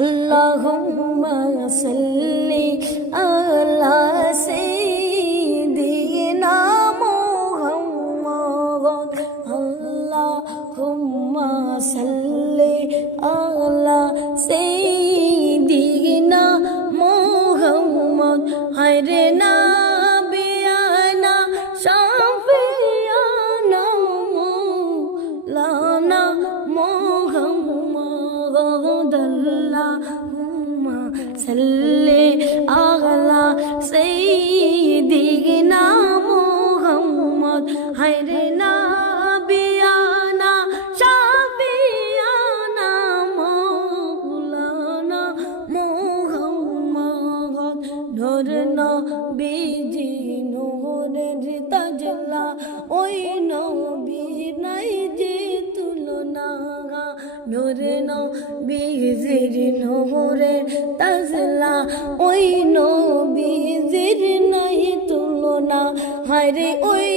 আল্লাহুম্মা সাল্লি আলা সাইয়্যিদিনা মুহাম্মাদ আল্লাহুম্মা সাল্লি আলা সাইয়্যিদিনা মুহাম্মদ হায়রে নাবিয়ানা শাফিয়ানা লানা মুহাম্মদ আল্লাহুম্মা সাল্লি আলা সাইয়্যিদিনা মুহাম্মদ হায়রে নাবিয়ানা শাফিয়ানা মাওলানা মুহাম্মদ নূর নবীজি নূরের তাজলা ওই নবীর নাই যে তুলনা নূর নবীজির নূরের তাজলা ওই নবীজির নাই তুলনা হায়রে ওই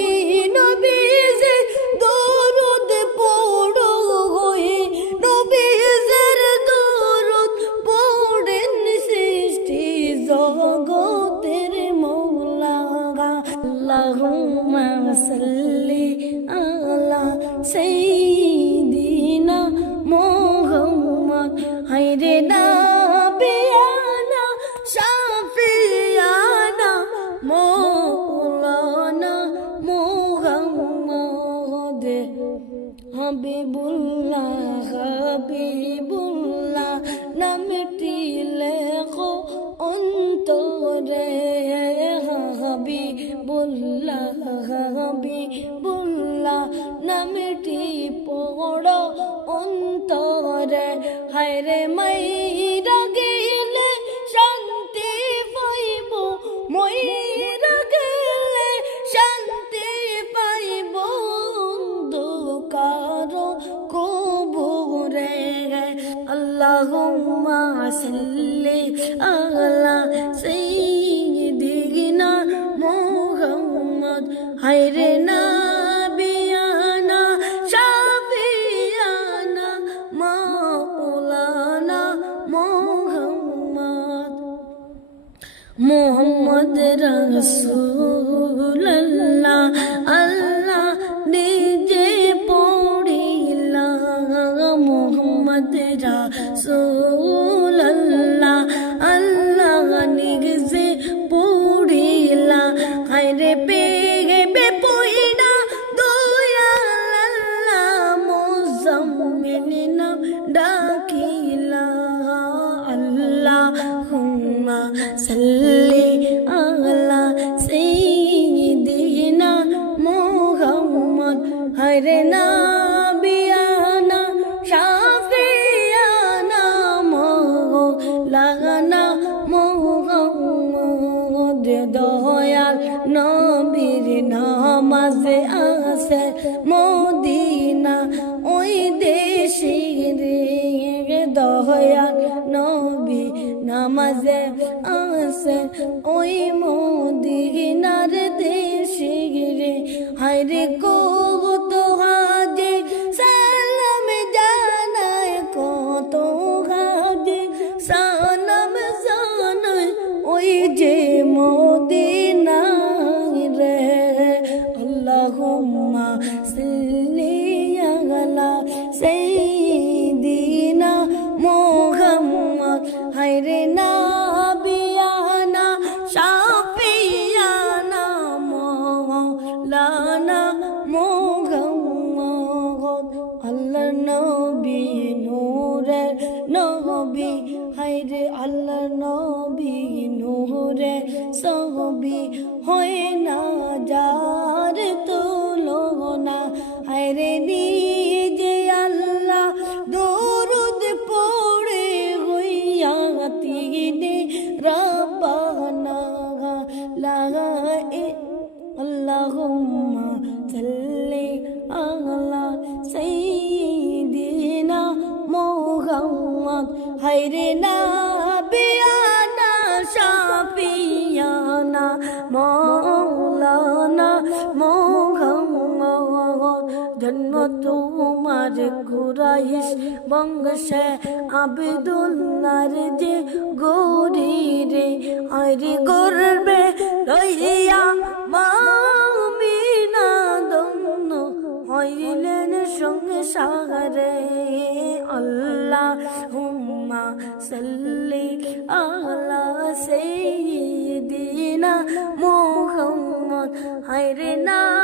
নবীজির দরুদ পড়ো হয়ে নবীজির দরুদ পড়েন সৃষ্টি জগতের মওলা আল্লাহুম্মা সাল্লি আলা সাইয়্যিদিনা মুহাম্মদ হায়রে নাবিয়ানা শাফিয়ানা মাওলানা মুহাম্মদ হাবিবুল্লাহ হাবিবুল্লাহ নামটি লেখো অন্তরে হাবিবুল্লাহ হাবিবুল্লাহ নামটি পড়ো অন্তরে হায়রে মাইরা গেলে শান্তি পাইব মইরা গেলে শান্তি পাইব অন্ধকার কবরে আল্লাহুম্মা সাল্লি আলা সাইয়্যিদিনা মুহাম্মদ হায়রে নাবিয়ানা শাফিয়ানা মাওলানা মুহাম্মদ মুহাম্মদ রাসূলুল্লাহ আল্লাহ নিজে পড়িলা মুহাম্মদ রাসূলুল্লাহ আল্লাহ নিজে পড়িলা হায়রে পেগে পয়না দয়াল আল্লাহ মুজাম্মিল নাম ডাকিলা আল্লাহুম্মা সাল্লি আলা সাইয়্যিদিনা মুহাম্মদ হায়রে নাবিয়ানা শাফিয়ানা মাওলানা মুহাম্মদ দয়াল নবীর নামাজে আসে মদিনা ওই দেশে রে দয়াল নবী নামাজে আসে ওই মদিনার দেশে রে হায়রে কত হাজি সালাম জানায় কত হাজি সালাম জানায় ওই যে মদিনা রে আল্লাহুম্মা সাল্লি আলা সাইয়্যিদিনা মুহাম্মদ হায়রে নাবিয়ানা শাফিয়ানা মাওলানা মুহাম্মদ আল্লাহ নবী নূরের নবী হায়রে আল্লাহ নবী নূরের ছবি হয় না যার তুলনা হায়রে নিজে আল্লাহ দরুদ পড়ে হইয়া তিনি রাব্বানা লা আল্লাহুম্মা সাল্লি আলা সাইয়্যিদিনা মুহাম্মদ হায়রে নাবিয়ানা শাফিয়ানা মাওলানা মুহাম্মদ জন্ম তোমার কুরাইশ বংশে আব্দুল্লাহর যে গৌরী রে আরে গর্বে লইয়া মামিনা দন্ন হইলেন সংসারে আল্লাহুম্মা সাল্লি আলা সাইয়্যিদিনা মুহাম্মদ হায়রে না